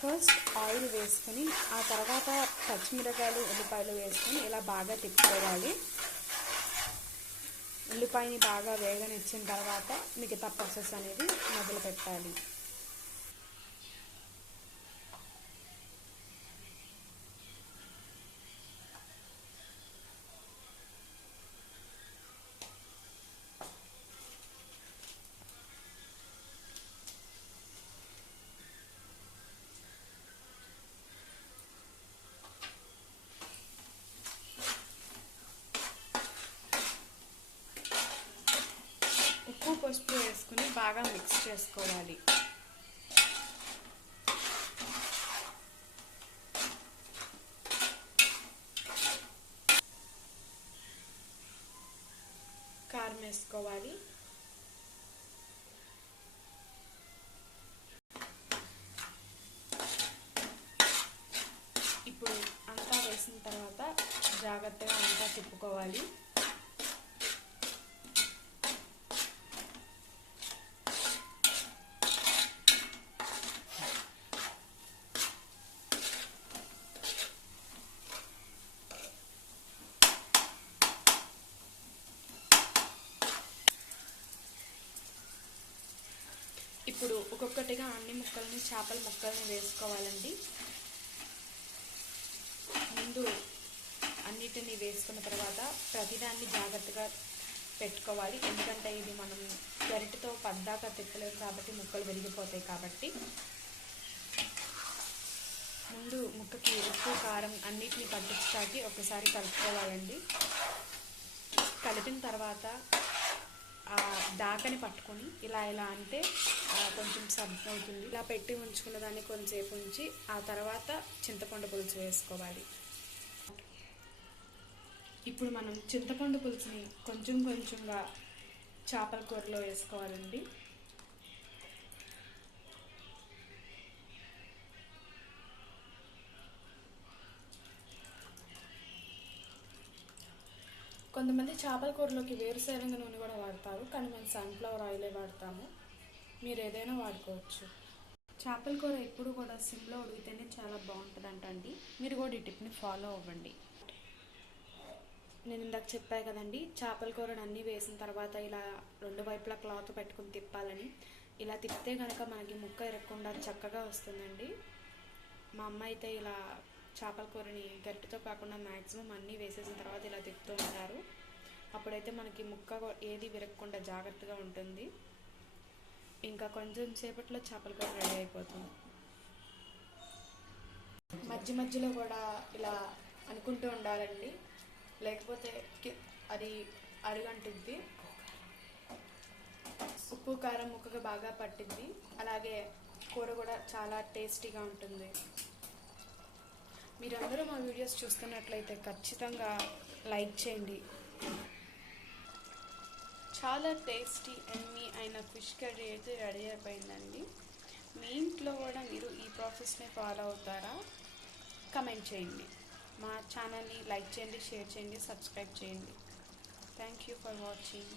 First oil వేసుకొని ఆ తర్వాత పచ్చిమిరపకాయలు ఉల్లిపాయలు వేసుకొని ఇలా బాగా తిప్పుకోవాలి. ఉల్లిపాయని బాగా వేగనిచ్చిన తర్వాత మిగతా ప్రాసెస్ అనేది మొదలు పెట్టాలి. ఉప్పు పసుపు వేసుకుని బాగా మిక్స్ చేసుకోవాలి. కారం వేసుకోవాలి. ఇప్పుడు అంతా వేసిన తర్వాత జాగ్రత్తగా అంతా తిప్పుకోవాలి. ఇప్పుడు ఒక్కొక్కటిగా అన్ని ముక్కల్ని చేపల ముక్కల్ని వేసుకోవాలండి. ముందు అన్నిటిని వేసుకున్న తర్వాత ప్రతిదాన్ని జాగ్రత్తగా పెట్టుకోవాలి. ఎందుకంటే ఇది మనం గరిటెతో పద్దాక తిప్పలేము కాబట్టి ముక్కలు విరిగిపోతాయి. కాబట్టి ముందు ముక్కకి ఉప్పు కారం అన్నిటిని పట్టించడానికి ఒకసారి కలుపుకోవాలండి. కలిపిన తర్వాత దాకని పట్టుకొని ఇలా అంటే కొంచెం సబ్జ్ అవుతుంది. ఇలా పెట్టి ఉంచుకున్న దాన్ని కొంచెంసేపు ఉంచి ఆ తర్వాత చింతపండు పులుసు వేసుకోవాలి. ఇప్పుడు మనం చింతపండు పులుసుని కొంచెం కొంచెంగా చేపల కూరలో వేసుకోవాలండి. కొంతమంది చేపల కూరలోకి వేరుశనగ నూనె కూడా వాడతారు, కానీ మనం సన్ఫ్లవర్ ఆయిలే వాడతాము. మీరు ఏదైనా వాడుకోవచ్చు. చేపల కూర ఎప్పుడు కూడా సిమ్లో ఉడికితేనే చాలా బాగుంటుందంటండి. మీరు కూడా ఈ టిప్ని ఫాలో అవ్వండి. నేను ఇందాక చెప్పాను కదండి, చేపల కూరని అన్నీ వేసిన తర్వాత ఇలా రెండు వైపులా క్లాత్ పెట్టుకుని తిప్పాలని. ఇలా తిప్పితే కనుక మనకి ముక్క ఎరగకుండా చక్కగా వస్తుందండి. మా అమ్మ అయితే ఇలా చేపల కూరని గట్టితో కాకుండా మ్యాక్సిమం అన్నీ వేసేసిన తర్వాత ఇలా తిప్పుతూ ఉంటారు. అప్పుడైతే మనకి ముక్క ఏది విరగకుండా జాగ్రత్తగా ఉంటుంది. ఇంకా కొంచెం సేపట్లో చేపల కూర రెడీ అయిపోతుంది. మధ్య మధ్యలో కూడా ఇలా అనుకుంటూ ఉండాలండి, లేకపోతే అది అడుగంటుద్ది. ఉప్పు కారం ముక్కగా బాగా పట్టింది. అలాగే కూర కూడా చాలా టేస్టీగా ఉంటుంది. మీరందరూ మా వీడియోస్ చూస్తున్నట్లయితే ఖచ్చితంగా లైక్ చేయండి. చాలా టేస్టీ ఎమ్మీ అయిన ఫిష్ కర్రీ అయితే రెడీ అయిపోయిందండి. మీ ఇంట్లో కూడా మీరు ఈ ప్రాసెస్ని ఫాలో అవుతారా? కమెంట్ చేయండి. మా ఛానల్ని లైక్ చేయండి, షేర్ చేయండి, సబ్స్క్రైబ్ చేయండి. Thank you for watching.